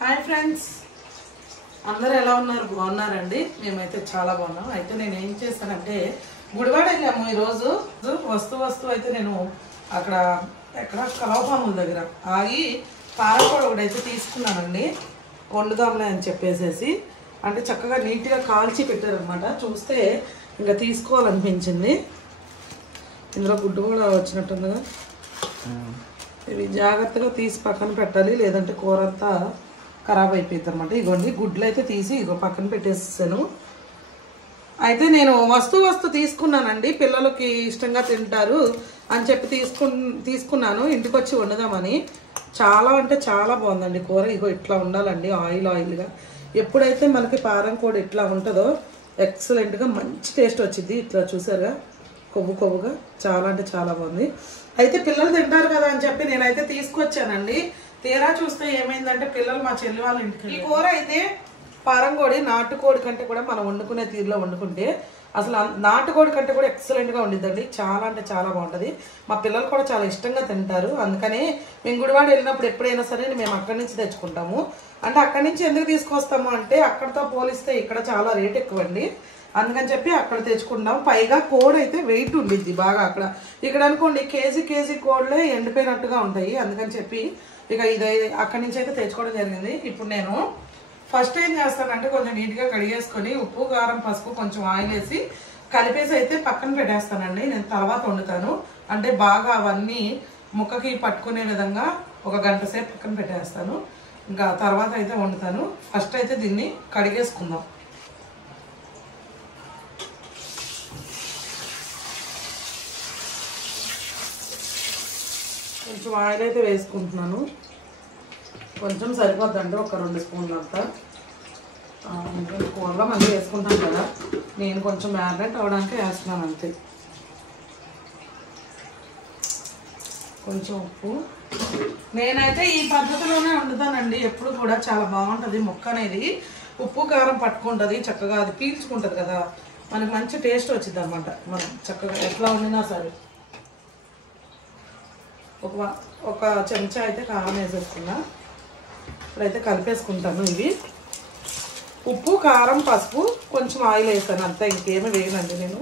Hi friends, అందరూ ఎలా ఉన్నారు? బాగున్నారండి? మేమైతే చాలా బాగున్నాం. అయితే నేను ఏం చేశానంటే గుడివాడ వెళ్ళాము ఈరోజు. వస్తూ అయితే నేను అక్కడ కలవపాముల దగ్గర ఆగి పారకోడ ఒకటైతే తీసుకున్నానండి. వండుదాంలే అని చెప్పేసేసి, అంటే చక్కగా నీట్గా కాల్చి పెట్టారనమాట. చూస్తే ఇంకా తీసుకోవాలనిపించింది. ఇందులో గుడ్డు కూడా వచ్చినట్టుందిగా. ఇవి జాగ్రత్తగా తీసి పక్కన పెట్టాలి, లేదంటే కూర అంతా ఖరాబ్ అయిపోయింది అనమాట. ఇగోండి గుడ్లు అయితే తీసి ఇగో పక్కన పెట్టేసాను. అయితే నేను వస్తూ తీసుకున్నానండి. పిల్లలకి ఇష్టంగా తింటారు అని చెప్పి తీసుకున్నాను ఇంటికి వచ్చి వండుదామని. చాలా అంటే చాలా బాగుందండి కూర. ఇగో ఇట్లా ఉండాలండి, ఆయిల్గా. ఎప్పుడైతే మనకి పారం కూడా ఇట్లా ఉంటుందో ఎక్సలెంట్గా మంచి టేస్ట్ వచ్చింది. ఇట్లా చూసారుగా, కొవ్వుగా చాలా అంటే చాలా బాగుంది. అయితే పిల్లలు తింటారు కదా అని చెప్పి నేనైతే తీసుకొచ్చానండి. తీరా చూస్తే ఏమైందంటే పిల్లలు మా చెల్లి వాళ్ళ ఇంటికి. ఈ కూర అయితే పారంకోడి నాటుకోడి కంటే కూడా మనం వండుకునే తీరులో వండుకుంటే అసలు నాటుకోడి కంటే కూడా ఎక్సలెంట్గా ఉండిద్దండి. చాలా అంటే చాలా బాగుంటుంది. మా పిల్లలు కూడా చాలా ఇష్టంగా తింటారు. అందుకని మేము గుడివాడ వెళ్ళినప్పుడు ఎప్పుడైనా సరే మేము అక్కడి నుంచి తెచ్చుకుంటాము. అంటే అక్కడి నుంచి ఎందుకు తీసుకొస్తాము అంటే అక్కడితో పోలిస్తే ఇక్కడ చాలా రేట్ ఎక్కువండి. అందుకని చెప్పి అక్కడ తెచ్చుకుంటాం. పైగా కోడి అయితే వెయిట్ ఉండిద్ది బాగా. ఇక్కడ అనుకోండి కేజీ కోళ్ళే ఎండిపోయినట్టుగా ఉంటాయి. అందుకని చెప్పి ఇక ఇది అక్కడి నుంచి అయితే తెచ్చుకోవడం జరిగింది. ఇప్పుడు నేను ఫస్ట్ ఏం చేస్తానంటే కొంచెం నీట్గా కడిగేసుకొని ఉప్పు, కారం, పసుపు, కొంచెం ఆయిల్ వేసి కలిపేసి అయితే పక్కన పెట్టేస్తానండి. నేను తర్వాత వండుతాను. అంటే బాగా అవన్నీ ముక్కకి పట్టుకునే విధంగా ఒక గంట సేపు పక్కన పెట్టేస్తాను. ఇంకా తర్వాత అయితే వండుతాను. ఫస్ట్ అయితే దీన్ని కడిగేసుకుందాం. కొంచెం ఆయిల్ అయితే వేసుకుంటున్నాను. కొంచెం సరిపోద్దండి, ఒక 2 స్పూన్లు అంతా. కూరలో మళ్ళీ వేసుకుంటాను కదా, నేను కొంచెం మ్యారినేట్ అవ్వడానికి వేస్తున్నాను అంతే. కొంచెం ఉప్పు. నేనైతే ఈ పద్ధతిలోనే వండుతానండి ఎప్పుడు కూడా. చాలా బాగుంటుంది ముక్క అనేది. ఉప్పు కారం పట్టుకుంటుంది చక్కగా, అది పీల్చుకుంటుంది కదా, మనకి మంచి టేస్ట్ వచ్చింది అనమాట. మనం చక్కగా ఎట్లా వండినా సరే. ఒక చెంచా అయితే కారం వేసేసుకున్నా. ఇప్పుడైతే కలిపేసుకుంటాను. ఇవి ఉప్పు, కారం, పసుపు, కొంచెం ఆయిల్ వేసాను అంతా, ఇంకేమీ వేయనండి నేను.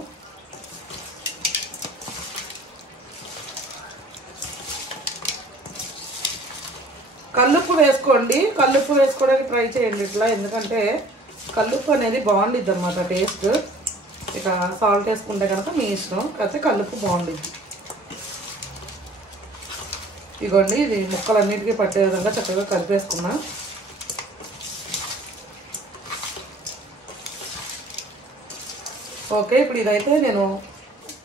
కల్లుప్పు వేసుకోండి. కల్లుప్పు వేసుకోవడానికి ట్రై చేయండి ఇట్లా, ఎందుకంటే కల్లుప్పు అనేది బాగుండిద్ది అన్నమాట టేస్ట్. ఇక సాల్ట్ వేసుకుంటే కనుక మీ ఇష్టం, కాకపోతే కల్లుప్పు బాగుండిద్ది. ఇదిగోండి, ఇది ముక్కలన్నిటికీ పట్టే విధంగా చక్కగా కలిపేసుకున్నా. ఓకే, ఇప్పుడు ఇదైతే నేను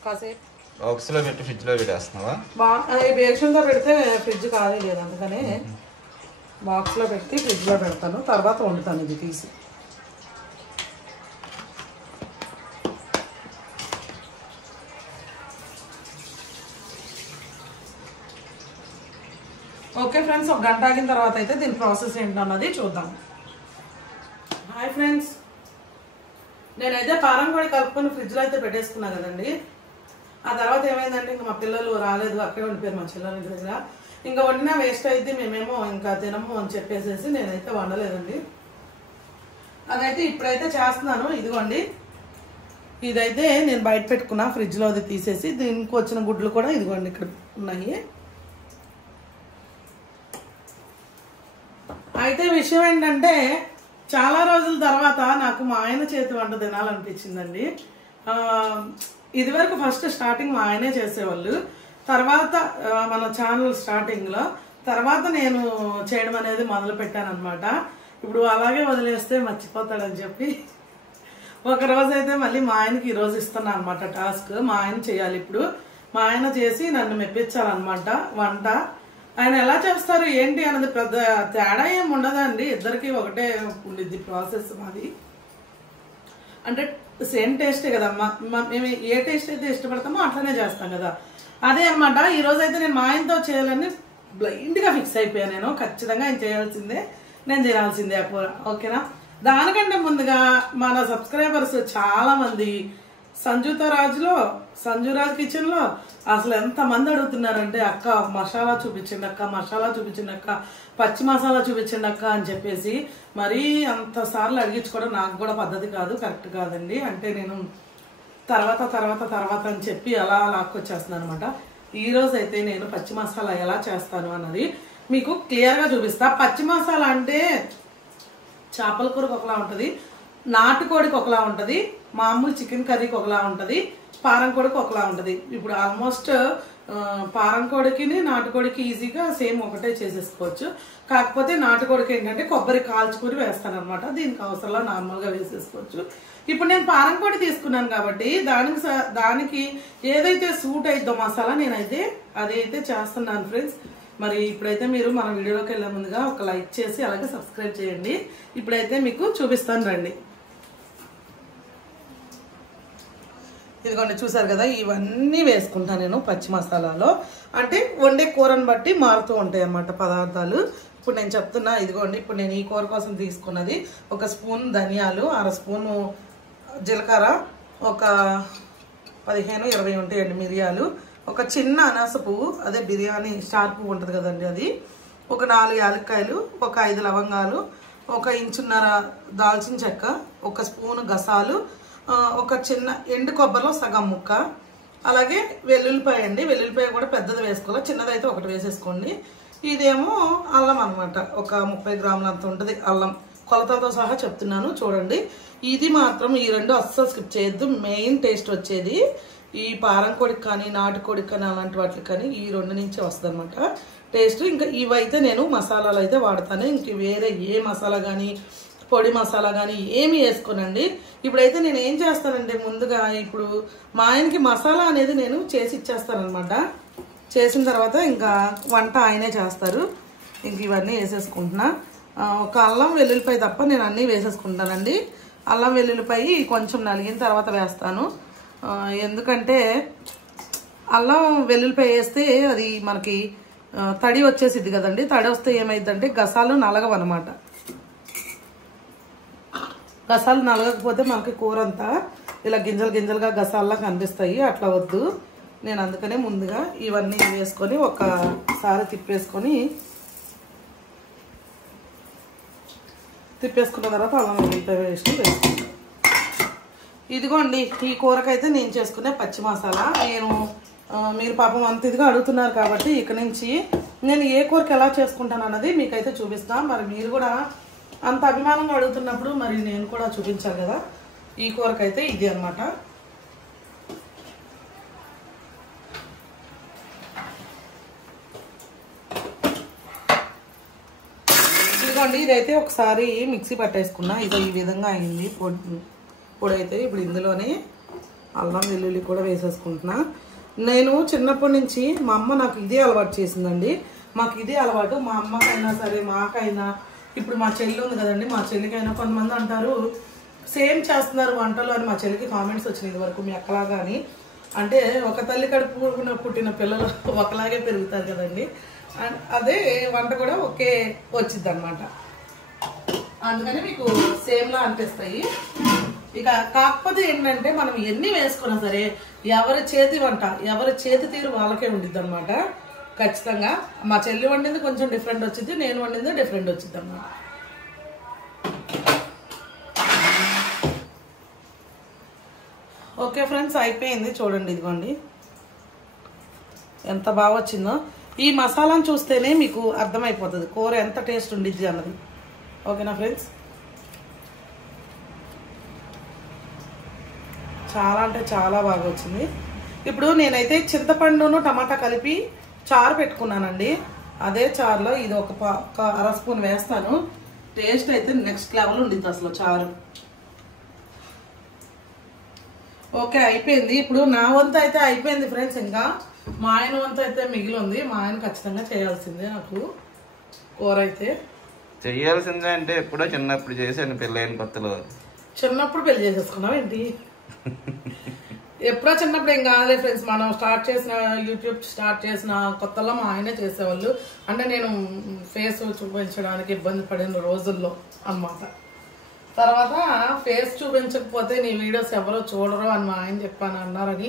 కాసేపు బాక్స్లో పెట్టి ఫ్రిడ్జ్లో పెట్టేస్తున్నావా? బేషన్తో పెడితే ఫ్రిడ్జ్ ఖాళీ లేదు, అందుకని బాక్స్లో పెట్టి ఫ్రిడ్జ్లో పెడతాను. తర్వాత వండుతాను ఇది తీసి. ఓకే ఫ్రెండ్స్, ఒక గంట ఆగిన తర్వాత అయితే దీని ప్రాసెస్ ఏంటన్నది చూద్దాం. హాయ్ ఫ్రెండ్స్, నేనైతే పారంకోడి కలుపుకొని ఫ్రిడ్జ్లో అయితే పెట్టేసుకున్నా కదండి. ఆ తర్వాత ఏమైందంటే ఇంకా మా పిల్లలు రాలేదు, అక్కడే ఉండిపోయారు మా చెల్లెల దగ్గర. ఇంకా వండినా వేస్ట్ అయితే మేమేమో ఇంకా తినము అని చెప్పేసేసి నేనైతే వండలేదండి. అదైతే ఇప్పుడైతే చేస్తున్నాను. ఇదిగోండి, ఇదైతే నేను బయట పెట్టుకున్నా ఫ్రిడ్జ్లో, అది తీసేసి దీనికి వచ్చిన గుడ్లు కూడా ఇదిగోండి ఇక్కడ ఉన్నాయి. అయితే విషయం ఏంటంటే చాలా రోజుల తర్వాత నాకు మా ఆయన చేతి వంట తినాలనిపించిందండి. ఇదివరకు ఫస్ట్ స్టార్టింగ్ మా ఆయనే చేసేవాళ్ళు, తర్వాత మన ఛానల్ స్టార్టింగ్లో, తర్వాత నేను చేయడం అనేది మొదలు పెట్టాను అనమాట. ఇప్పుడు అలాగే వదిలేస్తే మర్చిపోతాడని చెప్పి ఒక రోజు అయితే మళ్ళీ మా ఆయనకి ఈరోజు ఇస్తున్నా అనమాట టాస్క్. మా ఆయన చేయాలి ఇప్పుడు. మా ఆయన చేసి నన్ను మెప్పించాలన్నమాట వంట. ఆయన ఎలా చేస్తారు ఏంటి అన్నది పెద్ద తేడా ఏమి ఉండదండి, ఇద్దరికి ఒకటే ఉండిద్ది ప్రాసెస్. మాది అంటే సేమ్ టేస్టే కదమ్మా, మేము ఏ టేస్ట్ అయితే ఇష్టపడతామో అట్లనే చేస్తాం కదా, అదే అనమాట. ఈరోజు అయితే నేను మా ఆయనతో చేయాలని బ్లైండ్గా ఫిక్స్ అయిపోయాను. నేను ఖచ్చితంగా ఆయన చేయాల్సిందే, నేను చేయాల్సిందే కూర. ఓకేనా? దానికంటే ముందుగా మన సబ్స్క్రైబర్స్ చాలా మంది సంజురాజ్ కిచెన్ లో అసలు ఎంత మంది అడుగుతున్నారంటే అక్క మసాలా చూపించండి అక్క పచ్చి మసాలా చూపించండి అక్క అని చెప్పేసి మరీ అంత సార్లు అడిగించుకోవడం నాకు కూడా పద్ధతి కాదు, కరెక్ట్ కాదండి. అంటే నేను తర్వాత అని చెప్పి అలా లాక్కొచ్చేస్తున్నాను అనమాట. ఈ రోజు అయితే నేను పచ్చి మసాలా ఎలా చేస్తాను అన్నది మీకు క్లియర్గా చూపిస్తా. పచ్చి మసాలా అంటే చేపల కూరకు ఒకలా ఉంటుంది, నాటుకోడికి ఒకలా ఉంటుంది, మామూలు చికెన్ కర్రీకి ఒకలా ఉంటుంది, పారం కోడికి ఒకలా ఉంటుంది. ఇప్పుడు ఆల్మోస్ట్ పారం కోడికి నాటుకోడికి ఈజీగా సేమ్ ఒకటే చేసేసుకోవచ్చు. కాకపోతే నాటుకోడికి ఏంటంటే కొబ్బరి కాల్చుకొని వేస్తాను అనమాట. దీనికి అవసరంలో నార్మల్గా వేసేసుకోవచ్చు. ఇప్పుడు నేను పారం కోడి తీసుకున్నాను కాబట్టి దానికి ఏదైతే సూట్ అయిద్దో మసాలా నేనైతే అదైతే చేస్తున్నాను ఫ్రెండ్స్. మరి ఇప్పుడైతే మీరు మన వీడియోలోకి వెళ్ళే ముందుగా ఒక లైక్ చేసి అలాగే సబ్స్క్రైబ్ చేయండి. ఇప్పుడైతే మీకు చూపిస్తాను రండి. ఇదిగోండి చూసారు కదా, ఇవన్నీ వేసుకుంటాను నేను పచ్చి మసాలాలో. అంటే వండే కూరని బట్టి మారుతూ ఉంటాయి అన్నమాట పదార్థాలు. ఇప్పుడు నేను చెప్తున్నా, ఇదిగోండి ఇప్పుడు నేను ఈ కూర కోసం తీసుకున్నది 1 స్పూన్ ధనియాలు, 1/2 స్పూను జీలకర్ర, ఒక 15-20 ఉంటాయండి మిరియాలు, ఒక చిన్న అనాస పువ్వు, అదే బిర్యానీ స్టార్ పువ్వు ఉంటుంది కదండి అది, ఒక 4 యాలక్కాయలు, ఒక 5 లవంగాలు, 1 ఇంచున్నర దాల్చిన చెక్క, 1 స్పూను గసాలు, ఒక చిన్న ఎండు కొబ్బరిలో సగం ముక్క, అలాగే వెల్లుల్లిపాయ అండి. వెల్లుల్లిపాయ కూడా పెద్దది వేసుకోవాలి, చిన్నదైతే 1 వేసేసుకోండి. ఇదేమో అల్లం అనమాట, ఒక 30 గ్రాముల అంత ఉంటుంది అల్లం. కొలతలతో సహా చెప్తున్నాను చూడండి. ఇది మాత్రం ఈ 2 అస్సలు స్కిప్ చేయొద్దు. మెయిన్ టేస్ట్ వచ్చేది ఈ పారం కోడికి కానీ నాటుకోడికి కానీ అలాంటి వాటికి కానీ ఈ 2 నుంచే వస్తుంది అనమాట టేస్ట్. ఇంకా ఇవైతే నేను మసాలాలు అయితే వాడతాను. ఇంక వేరే ఏ మసాలా కానీ పొడి మసాలా కానీ ఏమి వేసుకోనండి. ఇప్పుడైతే నేను ఏం చేస్తానంటే ముందుగా ఇప్పుడు మా ఆయనకి మసాలా అనేది నేను చేసి ఇచ్చేస్తాను అనమాట. చేసిన తర్వాత ఇంకా వంట ఆయనే చేస్తారు. ఇంక ఇవన్నీ వేసేసుకుంటున్నా. ఒక అల్లం వెల్లుల్లిపాయ తప్ప నేను అన్నీ వేసేసుకుంటానండి. అల్లం వెల్లుల్లిపాయ కొంచెం నలిగిన తర్వాత వేస్తాను. ఎందుకంటే అల్లం వెల్లుల్లిపాయ వేస్తే అది మనకి తడి వచ్చేసిద్ది కదండి. తడి వస్తే ఏమైందంటే గసాలు నలగవన్నమాట. గసాలు నలగకపోతే మనకి కూర అంతా ఇలా గింజలుగా గసాల్లా కనిపిస్తాయి. అట్లా వద్దు. నేను అందుకనే ముందుగా ఇవన్నీ వేసుకొని ఒకసారి తిప్పేసుకున్న తర్వాత అల్లం వెల్లుల్లిపాయ వేసి వేసుకుంటాను. ఇదిగోండి ఈ కూరకైతే నేను చేసుకునే పచ్చి మసాలా. మీరు పాపం అంత ఇదిగా అడుగుతున్నారు కాబట్టి ఇక నుంచి నేను ఏ కూరకి ఎలా చేసుకుంటాను అన్నది మీకైతే చూపిస్తాను. మరి మీరు కూడా అంత అభిమానంగా అడుగుతున్నప్పుడు మరి నేను కూడా చూపించాలి కదా. ఈ కూరకైతే ఇది అనమాట. ఇదిగోండి ఇదైతే ఒకసారి మిక్సీ పట్టేసుకున్నా. ఇది ఈ విధంగా అయింది పొడి అయితే. ఇప్పుడు ఇందులోనే అల్లం వెల్లుల్లి కూడా వేసేసుకుంటున్నా. నేను చిన్నప్పటి నుంచి మా అమ్మ నాకు ఇదే అలవాటు చేసిందండి. మాకు ఇదే అలవాటు. మా అమ్మకైనా సరే మాకైనా, ఇప్పుడు మా చెల్లి ఉంది కదండి, మా చెల్లికైనా కొంతమంది అంటారు సేమ్ చేస్తున్నారు వంటలు అని. మా చెల్లికి కామెంట్స్ వచ్చినాయి ఇది వరకు మీ అక్కలాగా అని. అంటే ఒక తల్లి కడుపున పుట్టిన పిల్లలు ఒకలాగే పెరుగుతారు కదండి. అదే వంట కూడా ఒకే వచ్చింది అనమాట. అందుకని మీకు సేమ్లా అనిపిస్తాయి. ఇక కాకపోతే ఏంటంటే మనం ఎన్ని వేసుకున్నా సరే ఎవరి చేతి వంట ఎవరి చేతి తీరు వాళ్ళకే ఉండిద్ది అనమాట. ఖచ్చితంగా మా చెల్లి వండింది కొంచెం డిఫరెంట్ వచ్చింది, నేను వండింది డిఫరెంట్ వచ్చింది అన్నమాట. ఓకే ఫ్రెండ్స్, అయిపోయింది చూడండి. ఇదిగోండి ఎంత బాగా వచ్చిందో. ఈ మసాలాను చూస్తేనే మీకు అర్థమైపోతుంది కూర ఎంత టేస్ట్ ఉండిద్ది అన్నది. ఓకేనా ఫ్రెండ్స్, చాలా అంటే చాలా బాగా వచ్చింది. ఇప్పుడు నేనైతే చింతపండును టమాటా కలిపి చారు పెట్టుకున్నానండి. అదే చారులో ఇది ఒక 1/2 స్పూన్ వేస్తాను. టేస్ట్ అయితే నెక్స్ట్ లెవెల్ ఉండిద్ది అసలు చారు. ఓకే అయిపోయింది. ఇప్పుడు నా వంతు అయితే అయిపోయింది ఫ్రెండ్స్. ఇంకా మా ఆయన వంతు అయితే మిగిలి ఉంది. మా ఆయన ఖచ్చితంగా చేయాల్సిందే నాకు కూర అయితే. చెయ్యాల్సిందే అంటే ఎప్పుడో చిన్నప్పుడు చేశాను పెళ్ళైన కొత్తలో. చిన్నప్పుడు పెళ్లి చేసేసుకున్నావు ఏంటి? ఎప్పుడో చిన్నప్పుడు ఏం కాదులే ఫ్రెండ్స్. మనం యూట్యూబ్ స్టార్ట్ చేసిన కొత్తలో మా ఆయనే చేసేవాళ్ళు. అంటే నేను ఫేస్ చూపించడానికి ఇబ్బంది పడిన రోజుల్లో అన్నమాట. తర్వాత ఫేస్ చూపించకపోతే నీ వీడియోస్ ఎవరో చూడరు అని మా ఆయన చెప్పాను అన్నారని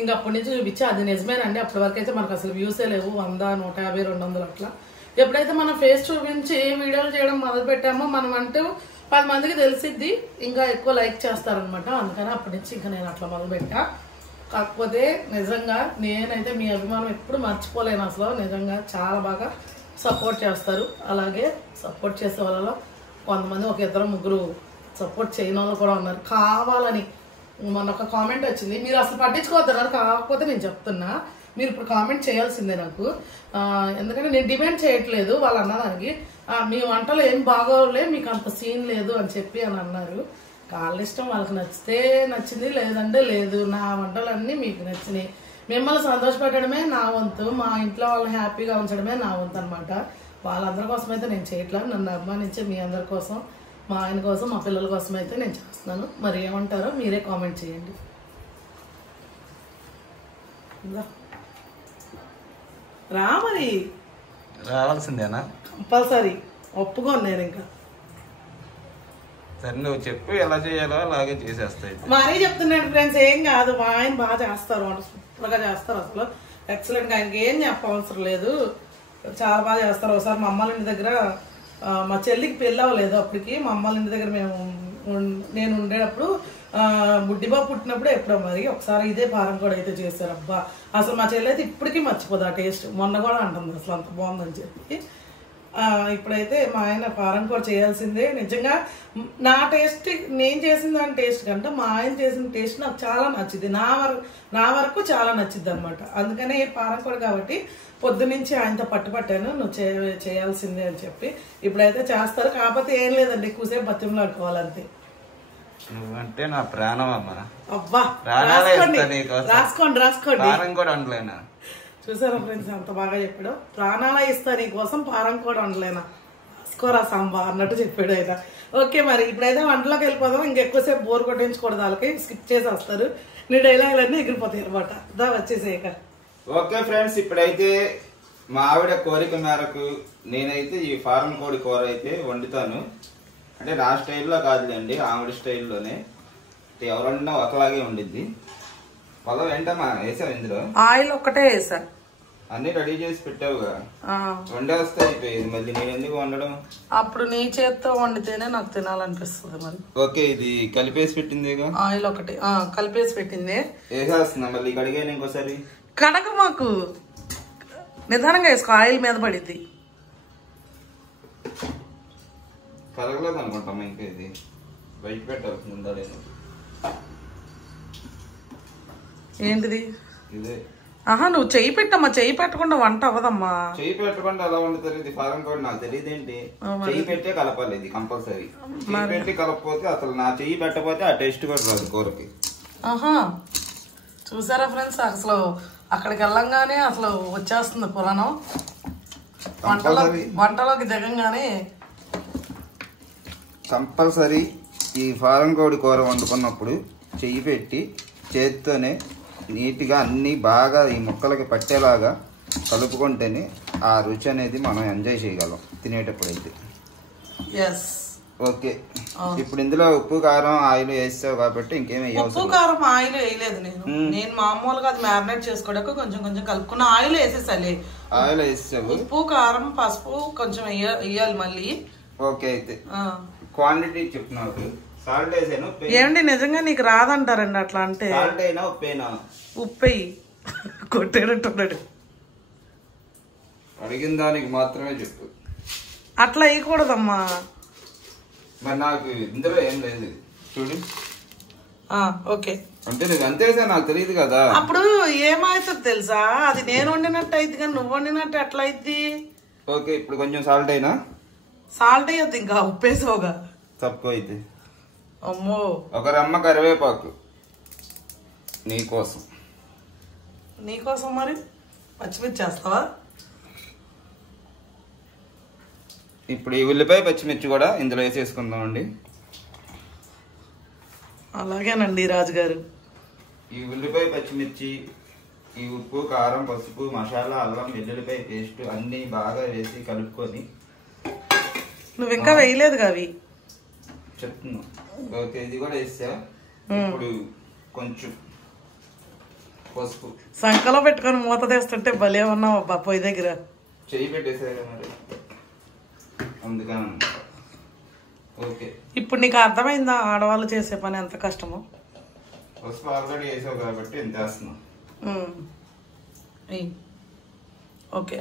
ఇంకా అప్పటి నుంచి చూపించి అది నిజమేనండి. అప్పటి వరకు అయితే మనకు అసలు వ్యూసే లేవు, 100, 150, 200 అట్లా. ఎప్పుడైతే మనం ఫేస్ చూపించి వీడియోలు చేయడం మొదలు పెట్టామో మనం అంటూ 10 మందికి తెలిసిద్ది, ఇంకా ఎక్కువ లైక్ చేస్తారనమాట. అందుకని అప్పటి నుంచి ఇంకా నేను అట్లా మొదలుపెట్టా. కాకపోతే నిజంగా నేనైతే మీ అభిమానం ఎప్పుడు మర్చిపోలేను. అసలు నిజంగా చాలా బాగా సపోర్ట్ చేస్తారు. అలాగే సపోర్ట్ చేసే వాళ్ళలో కొంతమంది 1, 2, 3 సపోర్ట్ చేయని వాళ్ళు కూడా ఉన్నారు. కావాలని మొన్న ఒక కామెంట్ వచ్చింది, మీరు అసలు పట్టించుకోవద్దన్నారు, కాకపోతే నేను చెప్తున్నా మీరు ఇప్పుడు కామెంట్ చేయాల్సిందే నాకు. ఎందుకంటే నేను డిమాండ్ చేయట్లేదు వాళ్ళు అన్నదానికి. మీ వంటలు ఏం బాగోలే, మీకు అంత సీన్ లేదు అని చెప్పి అని అన్నారు. వాళ్ళ ఇష్టం, వాళ్ళకి నచ్చితే నచ్చింది, లేదంటే లేదు. నా వంటలన్నీ మీకు నచ్చినాయి, మిమ్మల్ని సంతోషపెట్టడమే నా వంతు, మా ఇంట్లో వాళ్ళని హ్యాపీగా ఉంచడమే నా వంతు అనమాట. వాళ్ళందరి కోసం అయితే నేను చేయట్లేదు, నన్ను అభిమానించే మీ అందరి కోసం, మా ఆయన కోసం, మా పిల్లల కోసం అయితే నేను చేస్తున్నాను. మరి ఏమంటారో మీరే కామెంట్ చేయండి. రా మరి రావాల్సిందేనా? కంపల్సరీ ఒప్పుకోను నేను. ఇంకా సరే నువ్వు చెప్పు ఎలా చేయాలో అలాగే చేసేస్తాయి. మరీ చెప్తున్నాను ఫ్రెండ్స్, ఏం కాదు, మా ఆయన బాగా చేస్తారు, వంట సూపర్గా చేస్తారు. అసలు ఎక్సలెంట్గా, ఆయనకి ఏం చెప్పవసరం లేదు, చాలా బాగా చేస్తారు. ఒకసారి మా అమ్మాళ్ళ ఇంటి దగ్గర మా చెల్లికి పెళ్ళి అవ్వలేదు అప్పటికి, మా అమ్మాళ్ళ ఇంటి దగ్గర నేను ఉండేటప్పుడు బుడ్డిబాబు పుట్టినప్పుడు ఎప్పుడో మరి ఒకసారి ఇదే పారం కూడా అయితే చేశారు. అబ్బా అసలు మా చెల్లి అయితే ఇప్పటికీ మర్చిపోదు ఆ టేస్ట్. మొన్న కూడా అంటుంది అసలు అంత బాగుందని చెప్పి. ఇప్పుడైతే మా ఆయన పారం కూడా చేయాల్సిందే. నిజంగా నా టేస్ట్, నేను చేసిన దాని టేస్ట్ కంటే మా ఆయన చేసిన టేస్ట్ నాకు చాలా నచ్చింది, నా వరకు చాలా నచ్చింది అనమాట. అందుకనే పారం కూడా కాబట్టి పొద్దునుంచి ఆయనతో పట్టుపట్టాను, నువ్వు చేయాల్సిందే అని చెప్పి. ఇప్పుడైతే చేస్తారు, కాకపోతే ఏం లేదండి, ఎక్కువసేపు బతిమలాడుకోవాలంతే. నువ్వంటే నా ప్రాణం అమ్మా. అబ్బా రాసుకోండి కూడా ఉండలేనా? చూసారా ఫ్రెండ్స్ ఎంత బాగా చెప్పాడు, ప్రాణాల ఇస్తా నీ కోసం పారం కూడా ఉండలేనా, రాసుకోరా సాంబా అన్నట్టు చెప్పాడు ఆయన. ఓకే మరి ఇప్పుడైతే వంటలోకి వెళ్ళిపోదాం. ఇంకెక్కువసేపు బోర్ కొట్టించకూడదు, వాళ్ళకి స్కిప్ చేసి వస్తారు, నీ డైలాగులన్నీ ఎగిరిపోతాయి అనమాట. దా వచ్చేసేక. ఓకే ఫ్రెండ్స్, ఇప్పుడైతే మా ఆవిడ కోరిక మేరకు నేనైతే ఈ ఫారం కోడి కూర అయితే వండుతాను. అంటే నా స్టైల్లో కాదులేండి, ఆవిడ స్టైల్లోనే. ఎవరన్నా ఒకలాగే ఉండిద్ది. పొలం ఏంటమ్మా వేసావు ఇందులో? ఆయిల్ ఒక్కటే వేసా, అన్ని రెడీ చేసి పెట్టావుగా, వండేస్తే అయిపోయింది. మళ్ళీ నేను ఎందుకు వండడం? అప్పుడు నీ చేత్తో వండితేనే నాకు తినాలనిపిస్తుంది. మరి ఓకే, ఇది కలిపేసి పెట్టింది, ఆయిల్ ఒకటి కలిపేసి పెట్టింది, వేసేస్తున్నా. మళ్ళీ కడిగాను ఇంకోసారి. కడగ మాకు నిదానంగా వేసుకో, ఆయిల్ మీద పడిద్ది. కడగలేదు అనుకుంటామా ఇంకా, ఇది బయట పెట్టాల్సింది ఉందా లేదు. ఏంటిది ఇదే. ఆహా నువ్వు చెయ్యి పెట్టమ్మా, చెయ్యి పెట్టకుండా వంట అవ్వదమ్మా. చెయ్యి పెట్టకుండా ఎలా వండుతారు? ఇది ఫారం కూడా నాకు తెలియదు ఏంటి. చెయ్యి పెట్టే కలపాలి, ఇది కంపల్సరీ. చెయ్యి పెట్టి కలపకపోతే అసలు నా చెయ్యి పెట్టకపోతే ఆ టేస్ట్ కూడా రాదు కూరకి. ఆహా చూసారా ఫ్రెండ్స్, అసలు అక్కడికి వెళ్ళంగానే అసలు వచ్చేస్తుంది పురాణం. వంటలోకి దిగంగానే కంపల్సరీ ఈ ఫారం కోడి కూర వండుకున్నప్పుడు చెయ్యి పెట్టి చేతితోనే నీట్గా అన్నీ బాగా ఈ ముక్కలకి పట్టేలాగా కలుపుకుంటేనే ఆ రుచి అనేది మనం ఎంజాయ్ చేయగలం తినేటప్పుడు అయితే. ఓకే, ఇప్పుడు ఇందులో ఉప్పు కారం ఆయిల్ వేస్తావు కాబట్టి ఇంకేం వేయాలి? ఉప్పు కారం ఆయిల్ వేయలేదు నేను మామూలుగా అది మ్యారినేట్ చేసుకోవడానికి కొంచెం కొంచెం కలుపుకున్న ఆయిల్ వేసేసాలి. ఆయిల్ వేసావు, ఉప్పు కారం పసుపు కొంచెం వేయాలి మళ్ళీ. ఓకే, అయితే క్వాంటిటీ చెప్తున్నావు. సాల్ట్ వేసాను. ఏమండి నిజంగా నీకు రాదంటారండి అట్లా అంటే? సాల్ట్ అయినా ఉప్పేనా? ఉప్పేయి కొట్టేటట్టున్నాడు. అడిగిన దానికి మాత్రమే చెప్పు, అట్లా వేయకూడదమ్మా. మరి నాకు ఇందులో ఏం లేదు చూడు. ఓకే అంటే నువ్వు అంతేసా నాకు తెలియదు కదా. అప్పుడు ఏమవుతుంది తెలుసా, అది నేను వండినట్టు అయింది కానీ నువ్వు వండినట్టు ఎట్లా అయింది? ఓకే, ఇప్పుడు కొంచెం సాల్ట్ అయినా? సాల్ట్ అయ్యొద్దు, ఇంకా ఉప్పేసావుగా. తక్కువ అయితే అమ్మో. ఒక రమ్మ కరివేపాకు నీకోసం. నీకోసం మరి పచ్చిమిర్చి చేస్తావా? ఇప్పుడు ఈ ఉల్లిపాయ పచ్చిమిర్చి కూడా ఇందులో వేసేసుకుందామండి. అలాగేనండి రాజుగారు. ఈ ఉల్లిపాయ పచ్చిమిర్చి, ఈ ఉప్పు కారం పసుపు మసాలా అల్లం వెల్లుల్లిపాయ పేస్ట్ అన్నీ బాగా వేసి కలుపుకొని. నువ్వు ఇంకా వేయలేదు అవి. చెప్తున్నా. ఓకే, ఇది కూడా వేసా. ఇప్పుడు కొంచెం పసుపు సంకలో పెట్టుకొని మూత తెస్తుంటే భలే ఉన్నావు అబ్బా పొయ్యి దగ్గర. చెయ్యి పెట్టేసారు మరి, అందుకని. ఓకే, ఇప్పుడు నీకు అర్థమైందా ఆడవాళ్ళు చేసే పని ఎంత కష్టమో? పసుపు ఆల్రెడీ వేసావు కాబట్టి ఎంత వేస్తున్నావు. ఓకే,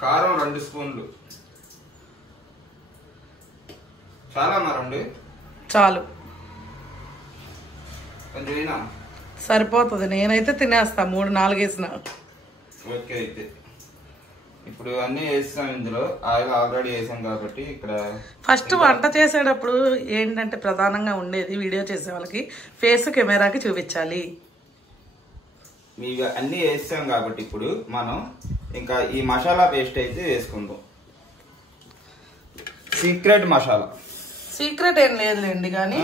కారం 2 స్పూన్లు. చాలా మా 2 చాలు, కొంచెం అయినా సరిపోతుంది. నేనైతే తినేస్తా 3-4 వేసిన. ఓకే, అయితే ఇప్పుడు అన్నీ వేస్తాం. ఇందులో ఆయిల్ ఆల్రెడీ వేసాం కాబట్టి ఇక్కడ ఫస్ట్ వంట చేసేటప్పుడు ఏంటంటే ప్రధానంగా ఉండేది వీడియో చేసే వాళ్ళకి ఫేస్ కెమెరాకి చూపించాలి. మీకు అన్నీ వేస్తాం కాబట్టి ఇప్పుడు మనం ఇంకా ఈ మసాలా పేస్ట్ అయితే వేసుకుందాం. సీక్రెట్ మసాలా. సీక్రెట్ ఏం లేదులేండి, కానీ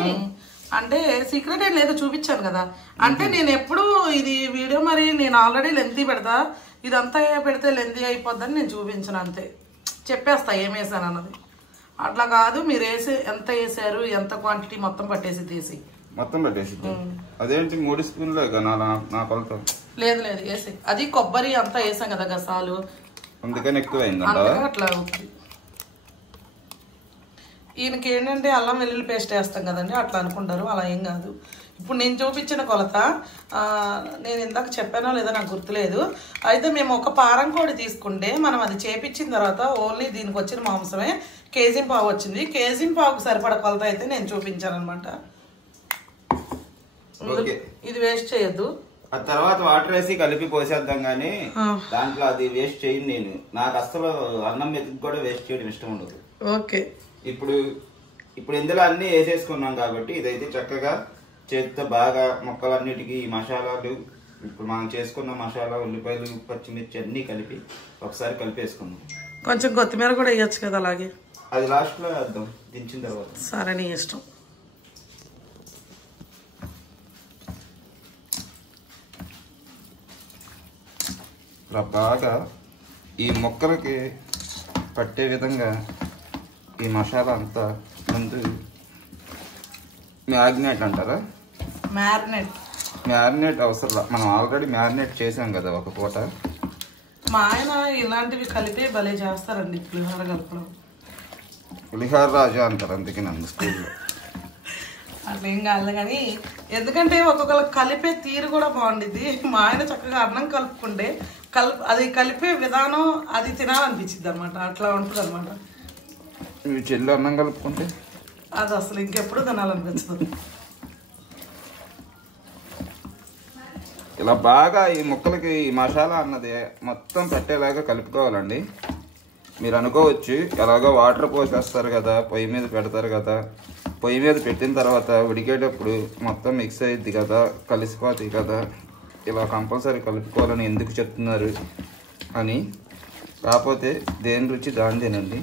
అంటే సీక్రెట్ ఏం లేదు, చూపించాను కదా. అంటే నేను ఎప్పుడు ఇది వీడియో మరి నేను ఆల్రెడీ లెంతీ పెడతా, ఇదంతా పెడితే లెంతీ అయిపోద్దని నేను చూపించను, అంతే చెప్పేస్తా ఏం వేసాను అన్నది. అట్లా కాదు, మీరు ఎంత వేసారు, ఎంత క్వాంటిటీ మొత్తం పట్టేసి తీసి మొత్తం పెట్టేసి. అదేంటి 3 స్పూన్లే నా కొలత. లేదు వేసి, అది కొబ్బరి అంతా వేసాం కదా గసాలు, అందుకని ఎక్కువైంది అట్లా అవుతుంది. ఈయనకి ఏంటంటే అల్లం వెల్లుల్లి పేస్ట్ వేస్తాం కదండి, అట్లా అనుకుంటారు, అలా ఏం కాదు. ఇప్పుడు నేను చూపించిన కొలత నేను ఇందాక చెప్పానో లేదో నాకు గుర్తులేదు. అయితే మేము ఒక పారం కోడి తీసుకుంటే మనం అది చేపించిన తర్వాత ఓన్లీ దీనికి వచ్చిన మాంసమే కేజీ పావు వచ్చింది. కేజీ పావుకు సరిపడ కొలత అయితే నేను చూపించాను అనమాట. ఇది వేస్ట్ చేయొద్దు. ఆ తర్వాత వాటర్ వేసి కలిపి పోసేద్దాం, కానీ దాంట్లో అది వేస్ట్ చేయను నేను. నాకు అసలు అన్నం మెతుకు కూడా వేస్ట్ చేయడం ఇష్టం ఉండదు. ఓకే, ఇప్పుడు ఇందులో అన్ని వేసేసుకున్నాం కాబట్టి ఇదైతే చక్కగా చేతితో బాగా మొక్కలన్నిటికీ ఈ మసాలాలు, ఇప్పుడు మనం చేసుకున్న మసాలా, ఉల్లిపాయలు, పచ్చిమిర్చి అన్ని కలిపి ఒకసారి కలిపేసుకున్నాం. కొంచెం కొత్తిమీర కూడా వేయచ్చు కదా, అలాగే అది లాస్ట్ లో వేద్దాం దించిన తర్వాత. సరే, నీ ఇష్టం. ఇలా బాగా ఈ మొక్కలకి పట్టే విధంగా ఈ మసాలా అంతా ముందు మ్యాగ్నేట్ అంటారా? మ్యారినేట్ అవసరం, మనం ఆల్రెడీ మ్యారినేట్ చేసాం కదా ఒక పూట. మా ఆయన ఇలాంటివి కలిపి భలే చేస్తారండి, పులిహోర కలపడం. పులిహోర రాజా అంటారు, అందుకే నన్ను స్కూల్లో. అట్లేం కాదు కానీ, ఎందుకంటే ఒక్కొక్కరు కలిపే తీరు కూడా బాగుండిద్ది. మా ఆయన చక్కగా అన్నం కలుపుకుంటే అది కలిపే విధానం అది తినాలనిపించింది అనమాట, అట్లా ఉంటుంది అనమాట. మీ చెల్లి అన్నం కలుపుకుంటే అది అసలు ఇంకెప్పుడు తినాలనిపించదు. ఇలా బాగా ఈ ముక్కలకి ఈ మసాలా అన్నది మొత్తం పట్టేలాగా కలుపుకోవాలండి. మీరు అనుకోవచ్చు ఎలాగో వాటర్ పోసేస్తారు కదా, పొయ్యి మీద పెడతారు కదా, పొయ్యి మీద పెట్టిన తర్వాత ఉడికేటప్పుడు మొత్తం మిక్స్ అయ్యిద్ది కదా, కలిసిపోతాయి కదా, ఇలా కంపల్సరీ కలుపుకోవాలని ఎందుకు చెప్తున్నారు అని. కాకపోతే దేని రుచి దానిదేనండి.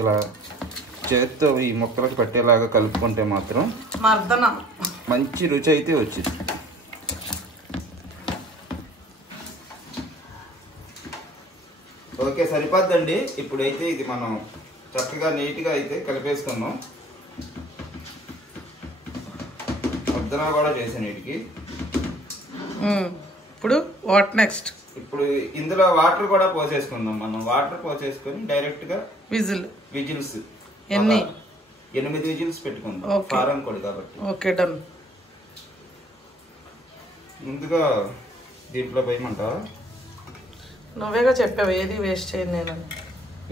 ఇలా చేతితో ఈ ముక్కలకు పట్టేలాగా కలుపుకుంటే మాత్రం మంచి రుచి అయితే వచ్చింది. ఓకే, సరిపోద్దండి. ఇప్పుడైతే ఇది మనం చక్కగా నీట్గా అయితే కలిపేసుకున్నాం. ముద్దన కూడా చేసాను వీటికి. ఇప్పుడు వాట్ నెక్స్ట్? ఇప్పుడు ఇందులో వాటర్ కూడా పోసేసుకుందాం. మనం వాటర్ పోసేసుకొని డైరెక్ట్ గా విజిల్స్ 8 విజిల్స్ పెట్టుకుందాం, ఫారం కోడి కాబట్టి. Okay, done. ముందుగా దీంట్లో పోయమంటావా? నువ్వేగా చెప్పావు ఏది వేస్ట్ చేయండి నేను.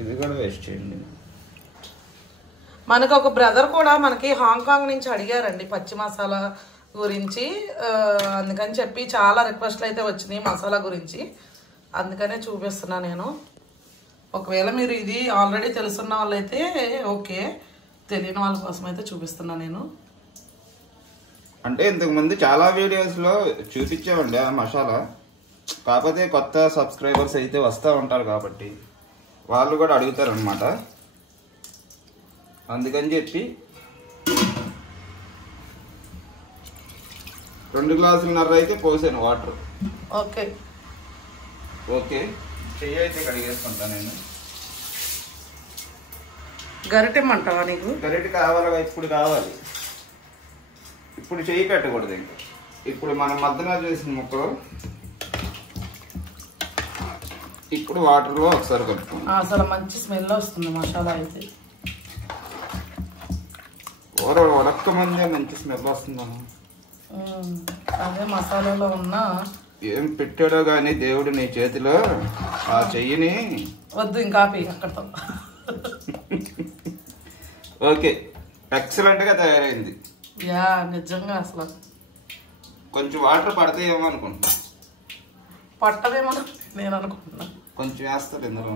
ఇది కూడా వేస్ట్ చేయండి. మనకు ఒక బ్రదర్ కూడా మనకి హాంకాంగ్ నుంచి అడిగారండి పచ్చి మసాలా గురించి, అందుకని చెప్పి చాలా రిక్వెస్ట్లు అయితే వచ్చినాయి మసాలా గురించి, అందుకనే చూపిస్తున్నా నేను. ఒకవేళ మీరు ఇది ఆల్రెడీ తెలుసున్న వాళ్ళైతే ఓకే, తెలియని వాళ్ళ కోసం అయితే చూపిస్తున్నా నేను. అంటే ఇంతకుముందు చాలా వీడియోస్లో చూపించామండి ఆ మసాలా, కాకపోతే కొత్త సబ్స్క్రైబర్స్ అయితే వస్తూ ఉంటారు కాబట్టి వాళ్ళు కూడా అడుగుతారు అనమాట. అందుకని చెప్పి 2 గ్లాసులన్నర అయితే పోసాను వాటర్. ఓకే ఓకే, చెయ్యి అయితే కడిగేసుకుంటా నేను. గరిటెమ్మంటావా నీకు? గరిటె కావాలిగా, ఇప్పుడు కావాలి. ఇప్పుడు చెయ్యి పెట్టకూడదు. ఇంకా ఇప్పుడు మనం మద్దన చేసిన ముక్కలు ఇప్పుడు వాటర్లో ఒకసారి కలుపుకోండి. అసలు మంచి స్మెల్ వస్తుంది మసాలా అయితే. కూర ఉడక్క మందే మంచి స్మెల్ వస్తుందమ్మా. అదే మసాలాలో ఉన్న ఏం పెట్టాడో కానీ దేవుడు నీ చేతిలో ఆ చెయ్యిని. వద్దు ఇంకా అక్కడతో. ఓకే, ఎక్సలెంట్ గా తయారైంది. యా నిజంగా అసలు కొంచెం వాటర్ పడతాయేమో అనుకుంటున్నా. పట్టదేమో నేను అనుకుంటున్నా. కొంచెం వేస్తారు ఇందులో,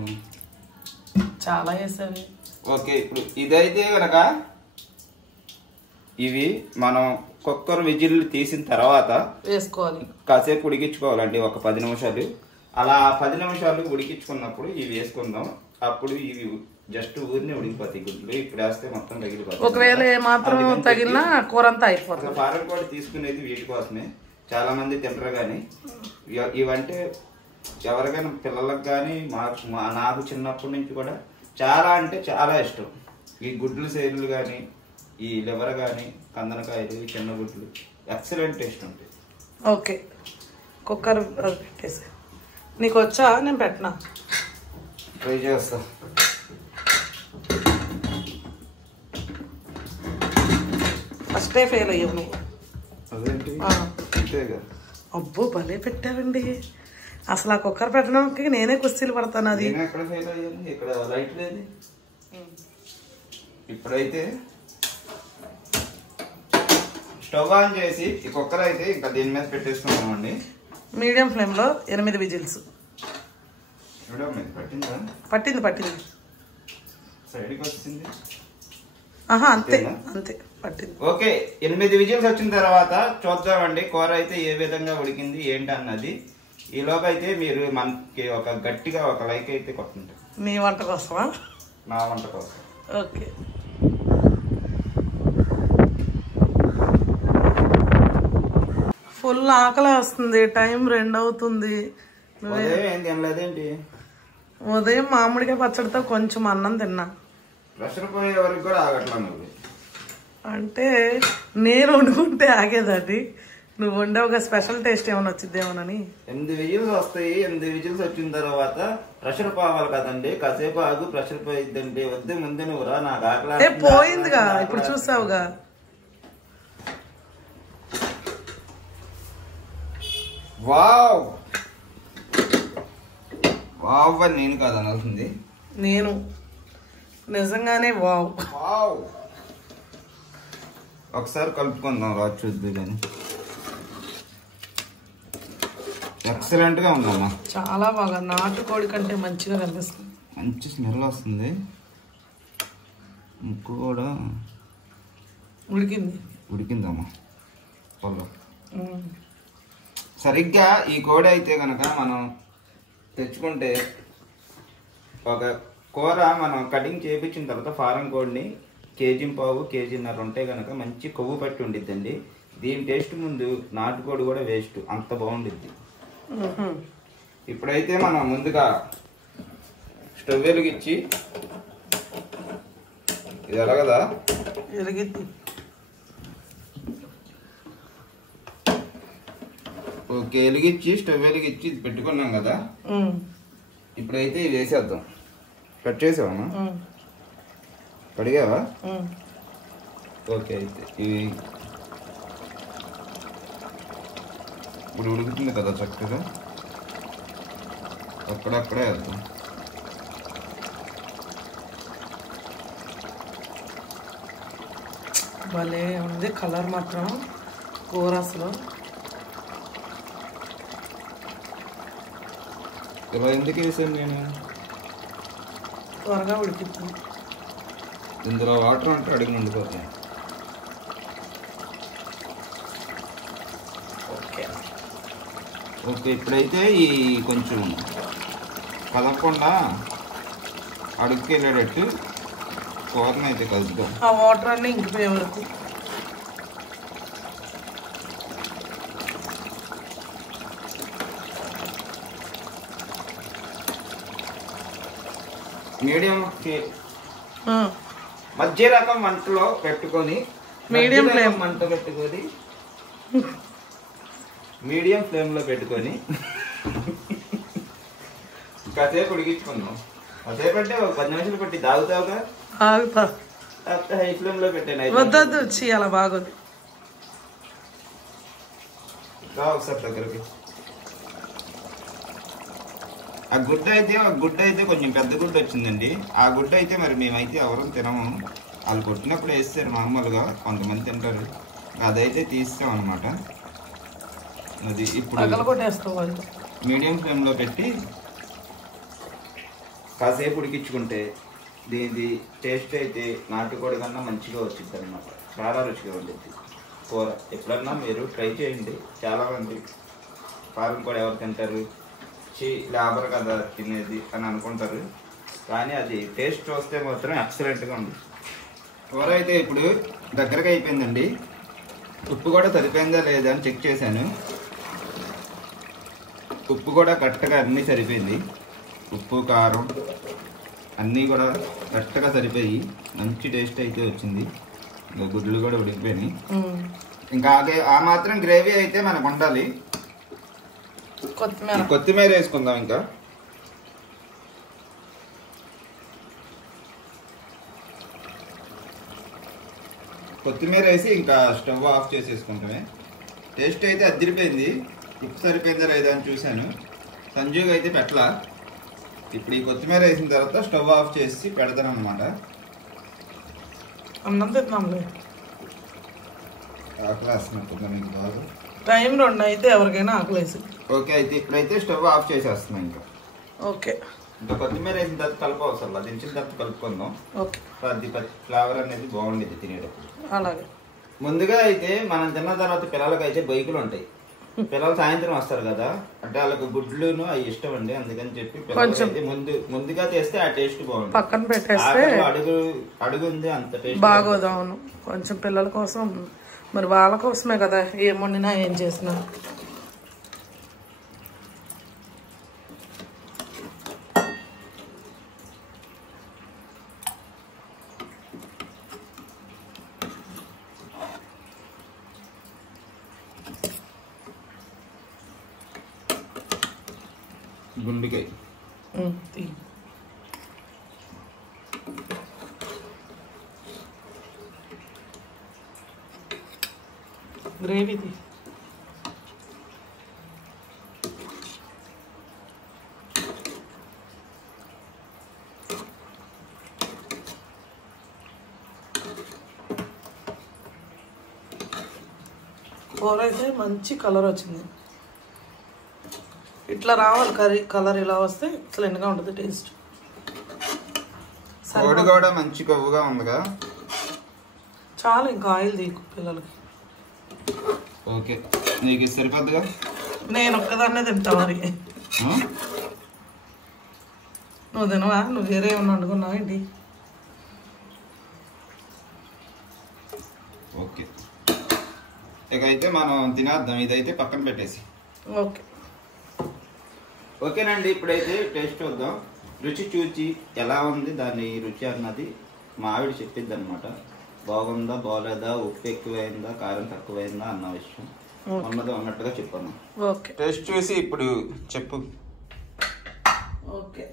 చాలా వేసేవి. ఓకే, ఇప్పుడు ఇదైతే కనుక ఇవి మనం కుక్కర్ విజిల్ తీసిన తర్వాత వేసుకోవాలి. కాసేపు ఉడికించుకోవాలండి, ఒక 10 నిమిషాలు. అలా 10 నిమిషాలు ఉడికించుకున్నప్పుడు ఇవి వేసుకుందాం. అప్పుడు ఇవి జస్ట్ ఊరినే ఉడికిపోతాయి గుడ్లు. ఇప్పుడు వేస్తే మొత్తం తగిలిపోతాయి. ఒకవేళ మాత్రం తగిలినా కూర అంతా అయిపోతుంది. ఫారెన్ కోడి తీసుకునేది వీటి కోసమే. చాలా మంది తింటారు, కానీ ఇవంటే ఎవరికైనా పిల్లలకు కానీ నాకు చిన్నప్పటి నుంచి కూడా చాలా అంటే చాలా ఇష్టం. ఈ గుడ్లు సేర్లు కానీ, ఈ లివర్ కానీ, కందనకాయలు, ఈ చిన్న గుడ్లు ఎక్సలెంట్ టేస్ట్ ఉంటాయి. ఓకే, కుక్కర్ పెట్టేసి. నీకు వచ్చా? నేను పెట్టినా, ట్రై చేస్తా. ఫస్టే ఫెయిల్ అయ్యావు నువ్వు. అదేంటి? అబ్బో భలే పెట్టారండి. అసలు ఆ కుక్కర్ పెట్టడానికి నేనే కుస్తీలు పడతాను. అది ఎక్కడ ఫెయిల్ అయ్యాను, ఇక్కడ లైట్ లేదు. ఇప్పుడైతే స్టవ్ ఆన్ చేసి ఈ కుక్కర్ అయితే ఇంకా దీని మీద పెట్టేసుకున్నామండి. మీడియం ఫ్లేమ్ లో 8 విజిల్స్. పట్టిందా? పట్టింది. సైడ్కి వచ్చింది. అంతే అంతే పట్టింది. ఓకే, 8 విజిల్స్ వచ్చిన తర్వాత చూద్దామండి కూర అయితే ఏ విధంగా ఉడికింది ఏంటి అన్నది. ఈలోగా అయితే మీరు మనకి ఒక గట్టిగా ఒక లైక్ అయితే కొట్టుంటారు. నీ వంట కోసమా? నా వంట కోసం. ఓకే, ఫుల్ ఆకలి వస్తుంది. టైం 2 అవుతుంది. తినలేదేంటి? ఉదయం మామిడికాయ పచ్చడితో కొంచెం అన్నం తిన్నా. ప్రెషర్ పోయే వరకు కూడా ఆగట్లా నువ్వు. అంటే నేను వండుకుంటే ఆగేది. నువ్వు వండే ఒక స్పెషల్ టేస్ట్ ఏమైనా వచ్చిద్దేమోనని. 8 విజిల్స్ వస్తాయి. 8 విజిల్స్ వచ్చిన తర్వాత ప్రెషర్ పోవాలి కదండి. కాసేపు ఆగు, ప్రెషర్ పోయిద్దండి. వద్దు ముందు నువ్వు రా, నాకు ఆకలి పోయిందిగా. ఇప్పుడు చూసావుగా. వావ్ వావ్ అని నేను కాదు అనాల్సింది, నేను నిజంగానే వావ్. వావ్. ఒకసారి కలుపుకుందాం రా, చూద్దు కానీ. ఎక్సలెంట్ గా ఉందమ్మా, చాలా బాగా. నాటుకోడి కంటే మంచిగా కనిపిస్తుంది. మంచి స్మెల్ వస్తుంది. ముక్కు కూడా ఉడికిందమ్మా పొలం. సరిగ్గా ఈ కోడి అయితే కనుక మనం తెచ్చుకుంటే ఒక కూర మనం కటింగ్ చేయించిన తర్వాత ఫారం కోడిని 1.5 kg, 1.5 kg ఉంటే కనుక మంచి కొవ్వు పట్టి ఉండిద్దండి. దీని టేస్ట్ ముందు నాటుకోడి కూడా వేస్ట్, అంత బాగుండిద్ది. ఇప్పుడైతే మనం ముందుగా స్టవ్ వెలిగించి, ఇది ఎలాగదా ఎలిగిద్ది. ఓకే, వెలిగించి స్టవ్ వెలిగించి ఇది పెట్టుకున్నాం కదా. ఇప్పుడైతే ఇది వేసేద్దాం. కట్ చేసావమ్మా? కడిగావా? ఓకే, అయితే ఇవి ఇప్పుడు ఉడుకుతుంది కదా చక్కగా, అక్కడక్కడే వేద్దాం. భలే ఉంది కలర్ మాత్రం కూర. అసలు ఇలా ఎందుకు వేసాను నేను? త్వరగా ఉడికిద్ది. ఇందులో వాటర్ అంటే అడిగి ఉండిపోతాయి. ఓకే, ఇప్పుడైతే ఈ కొంచెం కదపకుండా అడుగుకి వెళ్ళేటట్టు కూరని అయితే కలుపుదాం. ఆ వాటర్ అన్నీ ఇంకిపోయే వరకు. మీడియం మధ్య రకం మంటలో పెట్టుకొని మీడియం ఫ్లేమ్ మంట పెట్టుకొని మీడియం ఫ్లేమ్ లో పెట్టుకొని కాసేపు ఉడికించుకుందాం. కాసేపు అంటే ఒక 10 నిమిషాలు పెట్టి తాగుతావుగా. ఆగుతా. హై ఫ్లేమ్ లో పెట్టాను. వద్దొద్దు వచ్చి అలా బాగోదు. ఒకసారి దగ్గరికి. ఆ గుడ్డ అయితే కొంచెం పెద్ద గుడ్డ వచ్చిందండి. ఆ గుడ్డ అయితే మరి మేమైతే ఎవరూ తినము. వాళ్ళు కొట్టినప్పుడు వేస్తారు మామూలుగా, కొంతమంది తింటారు. అదైతే తీస్తాం అనమాట. అది ఇప్పుడు మీడియం ఫ్లేమ్ లో పెట్టి కాసేపు ఉడికించుకుంటే దీని టేస్ట్ అయితే నాటుకోడి కన్నా మంచిగా వచ్చింది అనమాట. చాలా రుచిగా ఉంటుంది కూర. ఎప్పుడన్నా మీరు ట్రై చేయండి. చాలా మంది ఫారం కూడా ఎవరు తింటారు, లేబర్ కదా తినేది అని అనుకుంటారు. కానీ అది టేస్ట్ చూస్తే మాత్రం ఎక్సలెంట్గా ఉంది. కూర అయితే ఇప్పుడు దగ్గరగా అయిపోయిందండి. ఉప్పు కూడా సరిపోయిందా లేదా అని చెక్ చేశాను. ఉప్పు కూడా కరెక్ట్గా అన్నీ సరిపోయింది. ఉప్పు కారం అన్నీ కూడా కరెక్ట్గా సరిపోయి మంచి టేస్ట్ అయితే వచ్చింది. ఇంకా గుడ్లు కూడా ఉడికిపోయినాయి. ఇంకా ఆ మాత్రం గ్రేవీ అయితే మనకు ఉండాలి. కొత్తిమీర వేసుకుందాం. ఇంకా కొత్తిమీర వేసి ఇంకా స్టవ్ ఆఫ్ చేసేసుకుంటామే. టేస్ట్ అయితే అదిరిపోయింది. ఉప్పు సరిపోయిందా లేదా అని చూశాను. సంజుగా అయితే పెట్టలా. ఇప్పుడు ఈ కొత్తిమీర వేసిన తర్వాత స్టవ్ ఆఫ్ చేసి పెడతాను అనమాట. అన్నం తిన్నాంలే. ఆకలి వేస్తున్నట్టుందా మీకు బాగా? టైం 2 అయితే ఎవరికైనా ఆకలేసి. ఓకే, అయితే ఇప్పుడైతే స్టవ్ ఆఫ్ చేసేస్తున్నాం. ఇంకా ఓకే. ఇంకా కొత్తిమీర వేసిన తర్వాత కలపవసరం, అది దించిన తర్వాత కలుపుకుందాం. ఓకే. అది ఫ్లేవర్ అనేది బాగుండేది తినేటప్పుడు. అలాగే. ముందుగా అయితే మనం తిన్న తర్వాత పిల్లలకి అయితే బైకులు ఉంటాయి. పిల్లలు సాయంత్రం వస్తారు కదా, అంటే వాళ్ళకి గుడ్లును అవి ఇష్టం అండి. అందుకని చెప్పి పిల్లలకి ముందుగా చేస్తే ఆ టేస్ట్ బాగుంటుంది. పక్కన పెట్టేస్తే అడుగు ఉంది అంత టేస్ట్ బాగోదు. అవును, కొంచెం పిల్లల కోసం, మరి వాళ్ళ కోసమే కదా ఏం వండినా ఏం చేసినా. గుండెకాయ గ్రేవీది. కూర అయితే మంచి కలర్ వచ్చింది. ఇట్లా రావాలి కర్రీ. కలర్ ఇలా వస్తే ఎక్సలెంట్గా ఉంటుంది టేస్ట్. కోడి కూడా మంచి కొవ్వుగా ఉందిగా. చాలా ఇంకా ఆయిల్ తీకు పిల్లలకి. ఓకే, నీకు సరిపోద్దుగా. నేను ఒక్కదాన్నే తింటా. మరి నువ్వు తినవా? నువ్వు వేరే ఏమన్నా వండుకున్నావా ఏంటి? ఓకే, ఇక అయితే మనం తినేద్దాం. ఇదైతే పక్కన పెట్టేసి. ఓకే. ఓకేనండి, ఇప్పుడైతే టేస్ట్ చూద్దాం. రుచి చూచి ఎలా ఉంది దాని రుచి అన్నది మా ఆవిడ చెప్పిద్ది అనమాట. బాగుందా బాగోలేదా, ఉప్పు ఎక్కువైందా కారం తక్కువైందా అన్న విషయం ఉన్నది ఉన్నట్టుగా చెప్పాను. ఓకే, టేస్ట్ చూసి ఇప్పుడు చెప్పు. ఓకే.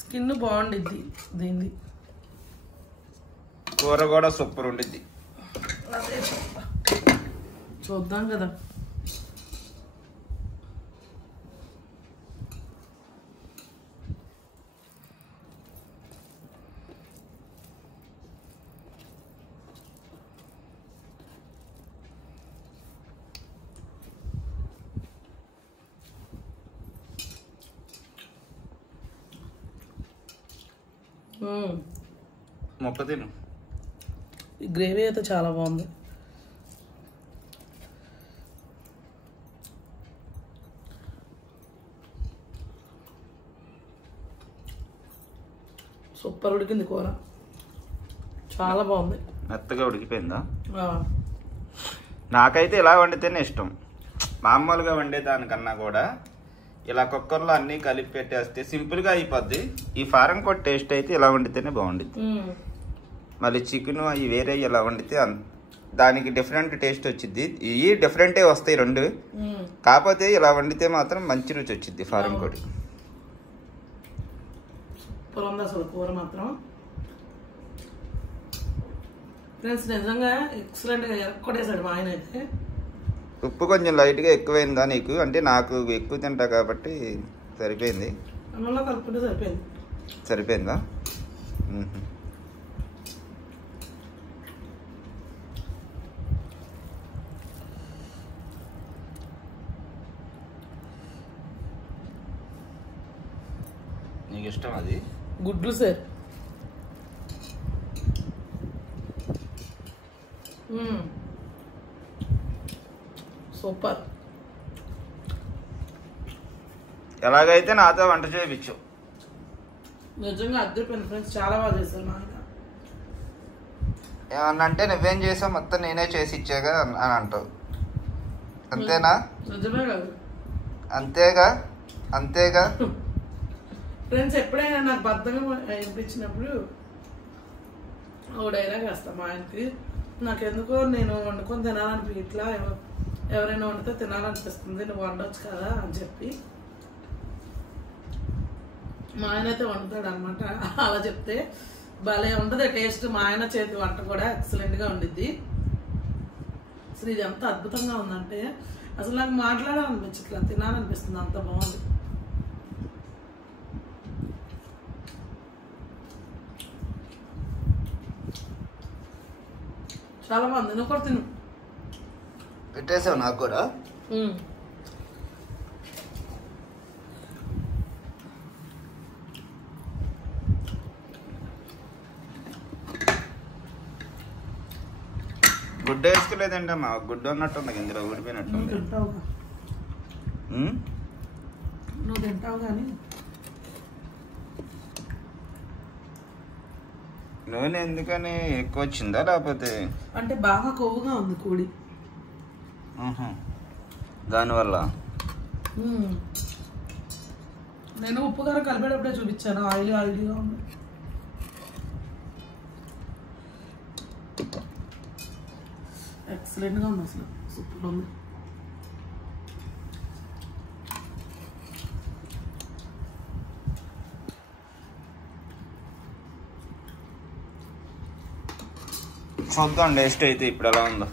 స్కిన్ బాగుండిద్ది దీన్ని. కూర కూడా సూపర్ ఉండిద్ది. అదే చూద్దాం కదా. మొక్క తిను. గ్రేవీ అయితే చాలా బాగుంది. సూపర్ ఉడికింది కూర. చాలా బాగుంది. మెత్తగా ఉడికిపోయిందా? నాకైతే ఇలా వండితేనే ఇష్టం. మామూలుగా వండేదానికన్నా కూడా ఇలా కుక్కర్లో అన్నీ కలిపి పెట్టేస్తే సింపుల్గా అయిపోద్ది. ఈ ఫారం కోడి టేస్ట్ అయితే ఇలా వండితేనే బాగుండిద్ది. మళ్ళీ చికెన్ అవి వేరే ఇలా వండితే దానికి డిఫరెంట్ టేస్ట్ వచ్చింది. ఇవి డిఫరెంటే వస్తాయి రెండు, కాకపోతే ఇలా వండితే మాత్రం మంచి రుచి వచ్చింది ఫారం కోడి. అసలు కూర మాత్రం ఫ్రెండ్స్ నిజంగా ఎక్సలెంట్గా ఎక్కడేసాడు మా ఆయన అయితే. ఉప్పు కొంచెం లైట్గా ఎక్కువైందా నీకు? అంటే నాకు ఎక్కువ తింటా కాబట్టి సరిపోయింది. అన్నంలో కలుపుకుంటే సరిపోయింది. సరిపోయిందా? నీకు ఇష్టం అది? గుడ్లు సార్. సూపర్. ఎలాగైతే నాతో వంట చేయించు. నిజంగా అద్దరిపోయింది ఫ్రెండ్స్, చాలా బాగా చేశారు మా ఆయన. ఏమన్నా అంటే నువ్వేం చేసావు మొత్తం నేనే చేసి ఇచ్చాగా అని అంటావు, అంతేనా? నిజమే కాదు? అంతేగా అంతేగా ఫ్రెండ్స్ ఎప్పుడైనా నాకు బద్దగా అనిపించినప్పుడు ఓ డైలాగ్ వేస్తాను మా ఆయనకి. నాకెందుకో నేను వండుకొని తినాలనిపి ఇట్లా ఎవరైనా వండితే తినాలనిపిస్తుంది, నువ్వు వండొచ్చు కదా అని చెప్పి మా ఆయన అయితే వండుతాడు అనమాట. అలా చెప్తే భలే ఉంటుంది టేస్ట్. మా ఆయన చేతి వంట కూడా ఎక్సలెంట్గా ఉండిద్ది. అసలు ఇది ఎంత అద్భుతంగా ఉందంటే అసలు నాకు మాట్లాడాలనిపించట్లా, తినాలనిపిస్తుంది, అంత బాగుంది. చాలా బాగుంది. నువ్వు కూడా తిను. పెట్టేసావు నాకు కూడా. గుడ్డ వేసుకోలేదండి అమ్మా, గుడ్డ ఉన్నట్టుంది ఇందులో, ఊడిపోయినట్టు. నువ్వు తింటావు కానీ నూనె ఎందుకని ఎక్కువ వచ్చిందా లేకపోతే? అంటే బాగా కొవ్వుగా ఉంది కోడి, దానివల్ల. నేను ఉప్పు కారం కలిపేటప్పుడే చూపించాను, ఆయిలీగా ఉంది. ఎక్సలెంట్గా ఉంది, అసలు సూపర్ ఉంది. చూద్దాం టేస్ట్ అయితే ఇప్పుడు ఎలా ఉందో.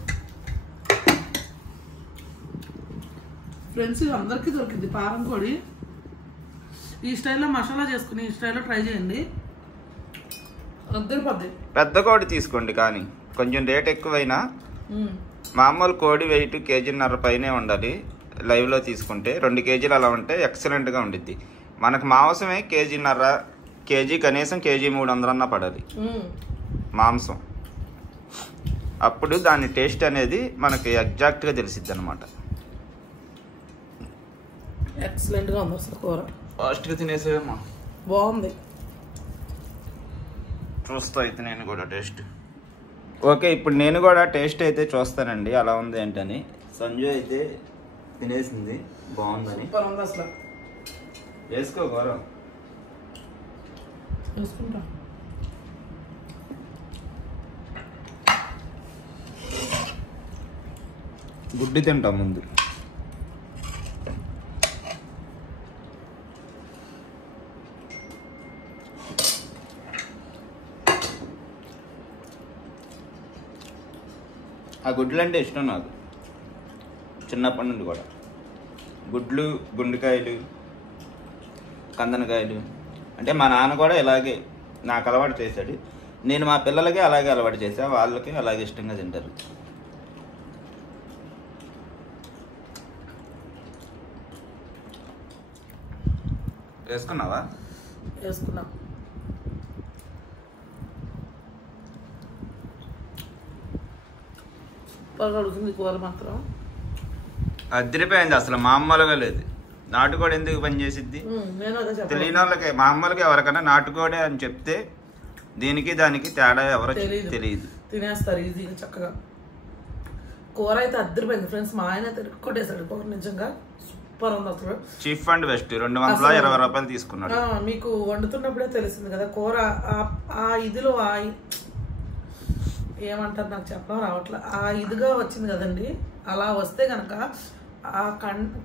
ఫ్రెండ్స్ ఇది అందరికీ దొరికింది పారం కోడి. ఈ స్టైల్లో మసాలా చేసుకుని ఈ స్టైల్లో ట్రై చేయండి, అద్దరిపోద్ది. పెద్ద కోడి తీసుకోండి, కానీ కొంచెం రేట్ ఎక్కువైనా మామూలు కోడి వెయిట్ 1.5 kg పైనే ఉండాలి. లైవ్లో తీసుకుంటే 2 kg అలా ఉంటే ఎక్సలెంట్గా ఉండిద్ది. మనకు మాంసమే 1.5 kg, కనీసం 1.3 అన్నా పడాలి మాంసం. అప్పుడు దాని టేస్ట్ అనేది మనకి ఎగ్జాక్ట్గా తెలిసిద్ది అనమాట. ఎక్సలెంట్గా ఉంది అసలు కూర. ఫాస్ట్గా తినేసేమా, బాగుంది. చూస్తా అయితే నేను కూడా టేస్ట్. ఓకే, ఇప్పుడు నేను కూడా టేస్ట్ అయితే చూస్తానండి ఎలా ఉంది ఏంటని. సంజు అయితే తినేసింది, బాగుందని. సూపర్ ఉంది అసలు. వేసుకో గౌరవ్. వేసుకుంటా. గుడ్డి తింటాం ముందు. ఆ గుడ్లు అంటే ఇష్టం నాకు చిన్నప్పటి నుండి కూడా. గుడ్లు, గుండెకాయలు, కందనకాయలు అంటే మా నాన్న కూడా ఇలాగే నాకు అలవాటు చేశాడు. నేను మా పిల్లలకి అలాగే అలవాటు చేశా, వాళ్ళకి అలాగే ఇష్టంగా తింటారు. వేసుకున్నావా? వేసుకున్నా. సూపర్గా ఉడుకుంది కూర మాత్రం. అదిరిపోయింది, అసలు మామూలుగా లేదు. నాటుకోడి ఎందుకు పనిచేసిద్ది నేను అదే చెప్పాను. తెలియని వాళ్ళకి, మామూలుగా ఎవరికైనా నాటుకోడే అని చెప్తే దీనికి దానికి తేడా ఎవరో తెలియదు. తినేస్తారు ఈజీగా చక్కగా. కూర అయితే అద్దరిపోయింది ఫ్రెండ్స్. మా ఆయన అయితే కొట్టేశాడు కూర, నిజంగా సూపర్ ఉంది అసలు. చీఫ్ అండ్ బెస్ట్ 220 రూపాయలు తీసుకున్నాడు. మీకు వండుతున్నప్పుడే తెలిసింది కదా కూర ఆ ఇదిలో ఏమంటారు నాకు చెప్పడం రావట్లే, ఆ ఇదిగా వచ్చింది కదండి. అలా వస్తే కనుక ఆ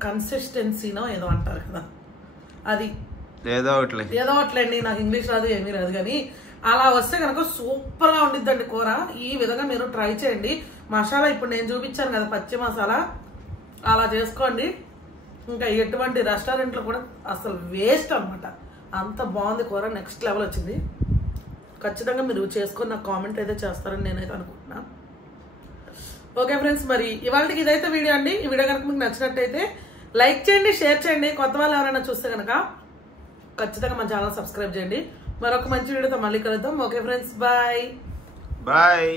కన్సిస్టెన్సీనో ఏదో అంటారు కదా, అది ఏదో ఒకట్లేండి, నాకు ఇంగ్లీష్ రాదు ఏమీ రాదు, కానీ అలా వస్తే కనుక సూపర్ గా ఉండిద్దండి కూర. ఈ విధంగా మీరు ట్రై చేయండి. మసాలా ఇప్పుడు నేను చూపించాను కదా పచ్చి మసాలా, అలా చేసుకోండి. ఇంకా ఎటువంటి రెస్టారెంట్లో కూడా అసలు వేస్ట్ అనమాట, అంత బాగుంది కూర. నెక్స్ట్ లెవెల్ వచ్చింది. ఖచ్చితంగా మీరు చేసుకొని నాకు కామెంట్ అయితే చేస్తారని నేనైతే అనుకుంటున్నా. ఓకే ఫ్రెండ్స్, మరి ఇవాళకి ఇదైతే వీడియో అండి. ఈ వీడియో కనుక మీకు నచ్చినట్టయితే లైక్ చేయండి, షేర్ చేయండి. కొత్త వాళ్ళు ఎవరైనా చూస్తే కనుక ఖచ్చితంగా మన ఛానల్ సబ్స్క్రైబ్ చేయండి. మరొక మంచి వీడియోతో మళ్ళీ కలుద్దాం. Okay friends, bye.